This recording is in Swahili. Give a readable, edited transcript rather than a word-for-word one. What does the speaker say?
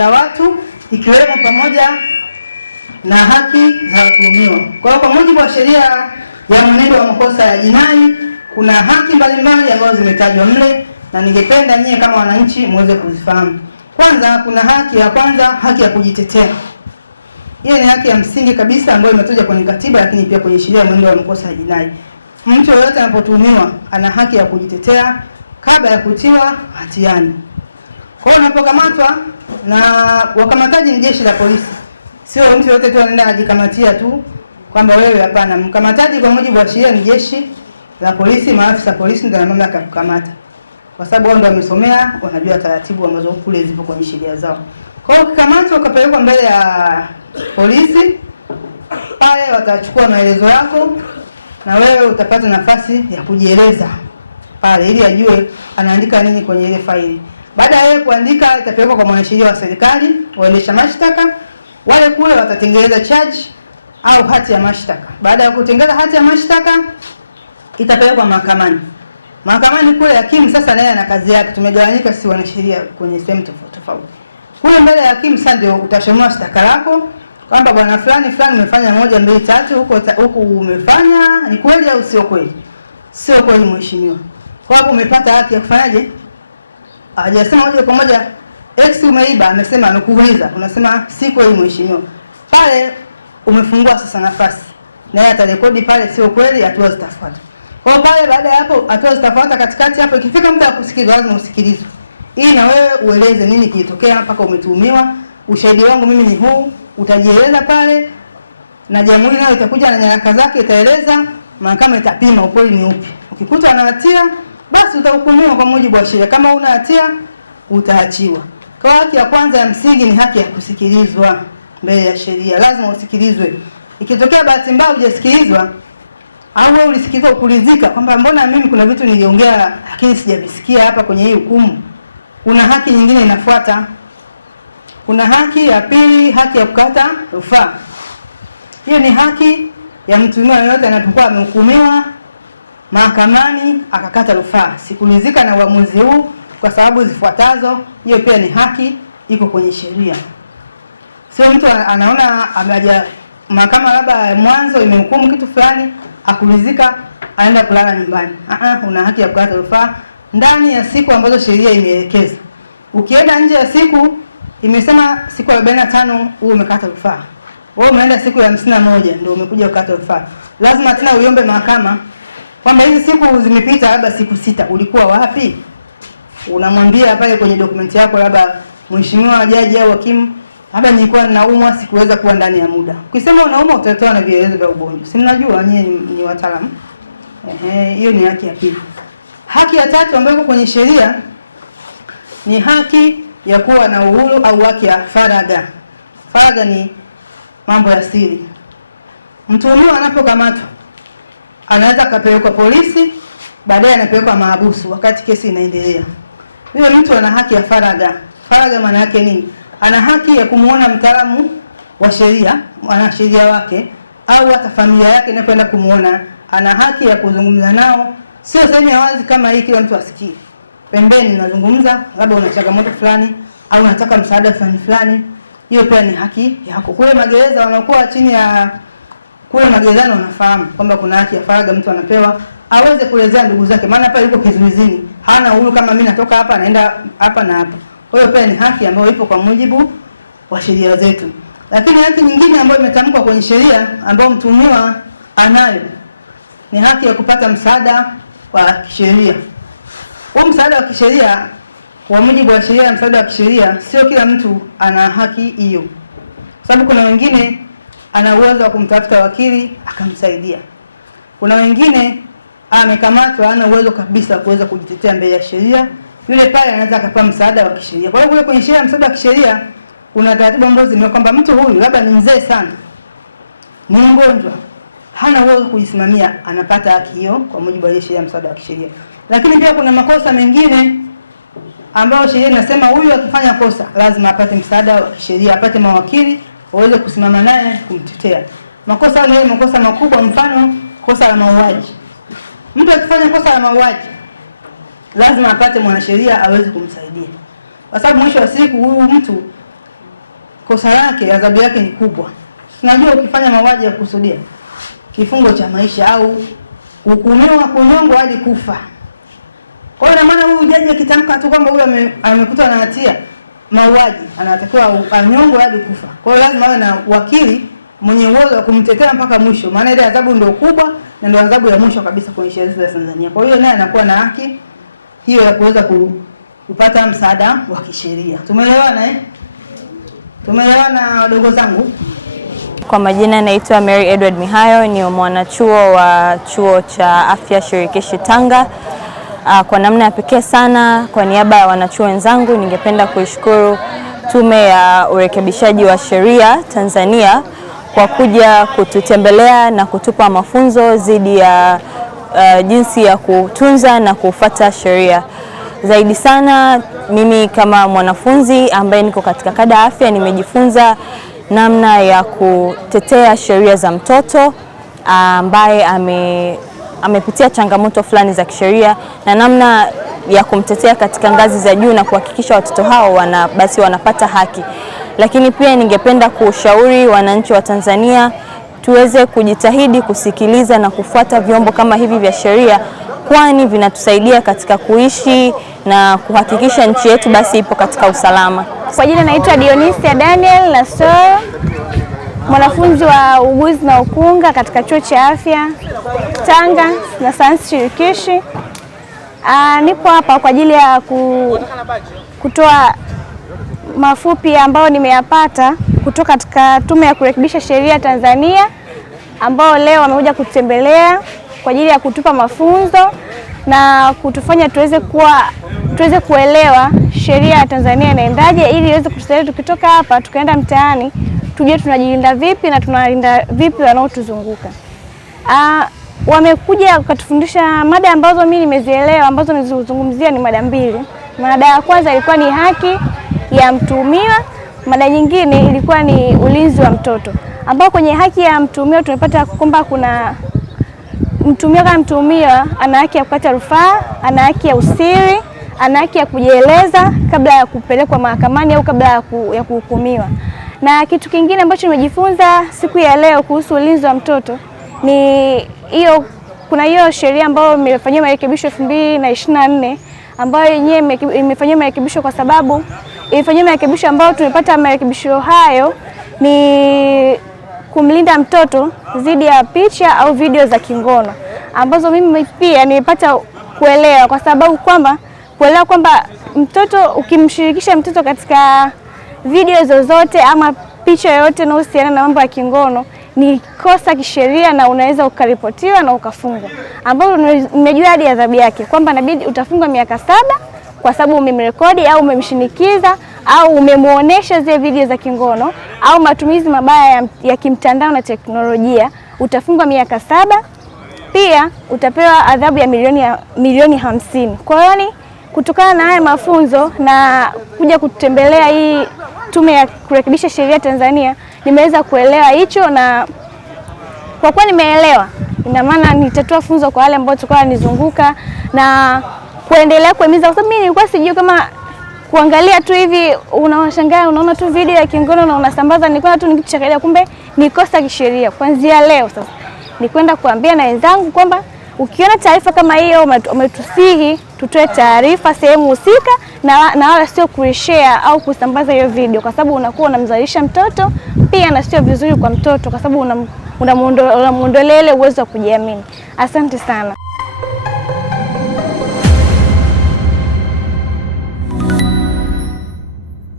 za watu ikiwemo pamoja na haki za watuhumiwa. Kwa hiyo kwa mujibu wa sheria ya mwenendo wa makosa ya jinai kuna haki mbalimbali ambazo zimetajwa mle na ningependa nyie kama wananchi muweze kuzifahamu. Kwanza kuna haki ya kwanza, haki ya kujitetea. Hiyo ni haki ya msingi kabisa ambayo imetajwa kwenye katiba lakini pia kwenye sheria ya mwenendo wa makosa ya jinai. Mtu yeyote anapotuhumiwa ana haki ya kujitetea kabla ya kutiwa hatiani. Kwa hiyo unapokamatwa na wakamataji ni jeshi la polisi. Sio mtu yote tu anaenda ajikamatia tu kwamba wewe, hapana. Mkamataji kwa mujibu wa sheria ni jeshi la polisi, maafisa polisi ndio mamlaka ya kukamata. Kwa sababu wao ndio wamesomea, wanajua taratibu ambazo kule zipo kwenye sheria zao. Kwa hiyo ukikamatwa ukapelekwa mbele ya polisi, pale watachukua maelezo yako na wewe utapata nafasi ya kujieleza pale ili ajue anaandika nini kwenye ile faili. Baada ya kuandika itapelekwa kwa mwanasheria wa serikali, waendesha mashtaka, wale kule watatengeneza charge au hati ya mashtaka. Baada ya kutengeneza hati ya mashtaka itapelekwa mahakamani. Mahakamani kule hakimu sasa naye ana kazi yake. Tumegawanyika si wanasheria kwenye sehemu tofauti tofauti. Kule mbele ya hakimu sasa ndio utasomea shtaka lako kwamba bwana fulani umefanya 1 2 3 huko umefanya, ni kweli au sio kweli? Sio kweli mheshimiwa. Kwa hapo umepata haki ya kufanyaje? Hajasema moja kwa moja X umeiba, amesema amekuuliza, unasema si kweli mheshimiwa. Pale umefungua sasa nafasi. Na yeye atarekodi pale sio kweli, hatua zitafuata. Kwa hiyo pale baada ya hapo hatua zitafuata katikati hapo, ikifika muda wa kusikilizwa lazima usikilizwe. Ili na wewe ueleze nini kilitokea mpaka umetuhumiwa. Ushahidi wangu mimi ni huu, utajieleza pale na jamhuri nayo itakuja na nyaraka zake itaeleza, mahakama itapima ukweli ni upi. Ukikuta ana hatia basi utahukumiwa kwa mujibu wa sheria. Kama una hatia utaachiwa. Kwa haki ya kwanza ya msingi ni haki ya kusikilizwa mbele ya sheria. Lazima usikilizwe. Ikitokea bahati mbaya hujasikilizwa au wewe ulisikizwa ukulizika kwamba mbona mimi kuna vitu niliongea lakini sijavisikia hapa kwenye hii hukumu, kuna haki nyingine inafuata. Kuna haki ya pili, haki ya kukata rufaa. Hiyo ni haki ya mtuhumiwa yeyote anapokuwa amehukumiwa mahakamani akakata rufaa, sikulizika na uamuzi huu kwa sababu zifuatazo. Hiyo pia ni haki, iko kwenye sheria. Sio mtu anaona ameja mahakama labda mwanzo imehukumu kitu fulani akulizika aenda kulala nyumbani. Una haki ya kukata rufaa ndani ya siku ambazo sheria imeelekeza. Ukienda nje ya siku, imesema siku 45 wewe umekata rufaa, wewe umeenda siku ya 51 ndio umekuja kukata rufaa, lazima tena uiombe mahakama kwamba hizi siku zimepita, labda siku 6 ulikuwa wapi? Unamwambia pale kwenye dokumenti yako, labda mheshimiwa jaji au hakimu, labda nilikuwa ninaumwa sikuweza kuwa ndani ya muda. Ukisema unaumwa utatoa na vielezo vya ugonjwa. Si mnajua nyinyi ni wataalamu. Hiyo ni haki ya pili. Haki ya tatu ambayo kwenye sheria ni haki ya kuwa na uhuru au haki ya faragha. Faragha ni mambo ya siri. Mtuhumiwa anapokamatwa anaweza kapelekwa polisi, baadaye anapelekwa mahabusu wakati kesi inaendelea. Huyo mtu ana haki ya faragha. Faragha maana yake nini? Ana haki ya kumuona mtaalamu wa sheria, mwanasheria wake au hata familia yake inapoenda kumuona. Ana haki ya kuzungumza nao, sio sehemu ya wazi kama hii kila mtu asikie. Pembeni nazungumza, labda una changamoto fulani au unataka msaada fulani. Hiyo pia ni haki yako. Kule magereza wanakuwa chini ya kule magerezani wanafahamu kwamba kuna haki ya faragha mtu anapewa aweze kuelezea ndugu zake, maana hapa yuko kizuizini. Hana uhuru kama mimi natoka hapa naenda hapa na hapa. Kwa hiyo pia ni haki ambayo ipo kwa mujibu wa sheria zetu. Lakini haki nyingine ambayo imetamkwa kwenye sheria ambayo mtuhumiwa anayo ni haki ya kupata msaada wa kisheria. Huo msaada wa kisheria kwa mujibu wa sheria ya msaada wa kisheria sio kila mtu ana haki hiyo. Sababu kuna wengine ana uwezo wa kumtafuta wakili akamsaidia. Kuna wengine amekamatwa hana uwezo kabisa kuweza kujitetea mbele ya sheria. Yule pale anaweza akapewa msaada wa kisheria. Kwa hiyo kwenye sheria ya msaada wa kisheria kuna taratibu ambazo zimewekwa kwamba mtu huyu labda ni mzee sana, ni mgonjwa, hana uwezo kujisimamia, anapata haki hiyo kwa mujibu wa sheria ya msaada wa kisheria. Lakini pia kuna makosa mengine ambayo sheria inasema huyu akifanya kosa lazima apate msaada wa kisheria, apate mawakili waweze kusimama naye kumtetea. Makosa ni makosa makubwa, mfano kosa la mauaji. Mtu akifanya kosa la mauaji lazima apate mwanasheria aweze kumsaidia. Kwa sababu mwisho wa siku huyu mtu kosa lake, adhabu yake ni kubwa. Unajua ukifanya mauaji ya kusudia, kifungo cha maisha au hukumiwa kunyongwa hadi kufa. Kwa hiyo maana huyu jaji akitamka tu kwamba huyu amekutwa na hatia mauaji, anatakiwa anyongwe hadi kufa. Kwa hiyo lazima awe na wakili mwenye uwezo wa kumtetea mpaka mwisho, maana ile adhabu ndio kubwa na ndio adhabu ya mwisho kabisa kwenye sheria za Tanzania. Kwa hiyo naye anakuwa na haki hiyo ya kuweza kupata msaada wa kisheria. Tumeelewana Tumeelewana wadogo zangu? Kwa majina naitwa Mary Edward Mihayo, ni mwanachuo wa Chuo cha Afya Shirikishi Tanga. Kwa namna ya pekee sana, kwa niaba ya wanachuo wenzangu, ningependa kuishukuru Tume ya Urekebishaji wa Sheria Tanzania kwa kuja kututembelea na kutupa mafunzo dhidi ya jinsi ya kutunza na kufuata sheria. Zaidi sana mimi kama mwanafunzi ambaye niko katika kada afya nimejifunza namna ya kutetea sheria za mtoto ambaye amepitia changamoto fulani za kisheria na namna ya kumtetea katika ngazi za juu na kuhakikisha watoto hao wanapata haki. Lakini pia ningependa kushauri wananchi wa Tanzania tuweze kujitahidi kusikiliza na kufuata vyombo kama hivi vya sheria, kwani vinatusaidia katika kuishi na kuhakikisha nchi yetu basi ipo katika usalama. Kwa jina naitwa Dionisia Daniel Nasoro, mwanafunzi wa uuguzi na ukunga katika Chuo cha Afya Tanga na Sayansi Shirikishi. Nipo hapa kwa ajili ya kutoa mafupi ambayo nimeyapata kutoka katika Tume ya Kurekebisha Sheria Tanzania, ambao leo wamekuja kutembelea kwa ajili ya kutupa mafunzo na kutufanya tuweze kuelewa sheria ya Tanzania inaendaje, ili iweze kutusaidia tukitoka hapa tukaenda mtaani tujue tunajilinda vipi na tunalinda vipi wanaotuzunguka. Wamekuja kutufundisha mada ambazo mimi nimezielewa, ambazo nilizozungumzia ni mada mbili. Mada ya kwanza ilikuwa ni haki ya mtuhumiwa, mada nyingine ilikuwa ni ulinzi wa mtoto, ambao kwenye haki ya mtuhumiwa tumepata kwamba kuna mtuhumiwa kama mtuhumiwa ana haki ya kukata rufaa, ana haki ya usiri, ana haki ya kujieleza kabla ya kupelekwa mahakamani au kabla ya kuhukumiwa. Na kitu kingine ambacho nimejifunza siku ya leo kuhusu ulinzi wa mtoto ni kuna hiyo sheria ambayo imefanywa marekebisho 2024 ambayo yenyewe imefanywa marekebisho kwa sababu imefanywa marekebisho ambayo tumepata marekebisho hayo ni kumlinda mtoto dhidi ya picha au video za kingono, ambazo mimi pia nimepata kuelewa kwa sababu kuelewa kwamba mtoto, ukimshirikisha mtoto katika video zozote ama picha yoyote inayohusiana na mambo ya kingono ni kosa kisheria na unaweza ukaripotiwa na ukafungwa, ambapo nimejua hadi adhabu yake kwamba inabidi utafungwa miaka 7 kwa sababu umemrekodi au umemshinikiza au umemuonesha zile video za kingono au matumizi mabaya ya kimtandao na teknolojia, utafungwa miaka 7. Pia utapewa adhabu ya milioni 50. Kwa hiyo kutokana na haya mafunzo na kuja kutembelea hii Tume ya Kurekebisha Sheria Tanzania, nimeweza kuelewa hicho, na kwa kuwa nimeelewa, ina maana nitatoa funzo kwa wale ambao tulikuwa nizunguka na kuendelea kuhimiza, kwa sababu mimi nilikuwa sijui kama kuangalia tu hivi unawashangaa unaona tu video ya kingono na unasambaza, nilikuwa tu nikichakalia, kumbe ni kosa kisheria. Kuanzia leo sasa ni kwenda kuambia na wenzangu kwamba ukiona taarifa kama hiyo umetusihi tutoe taarifa sehemu husika na wala sio kushare au kusambaza hiyo video, kwa sababu unakuwa unamzalisha mtoto pia, na sio vizuri kwa mtoto kwa sababu unamuondolea uwezo wa kujiamini. Asante sana.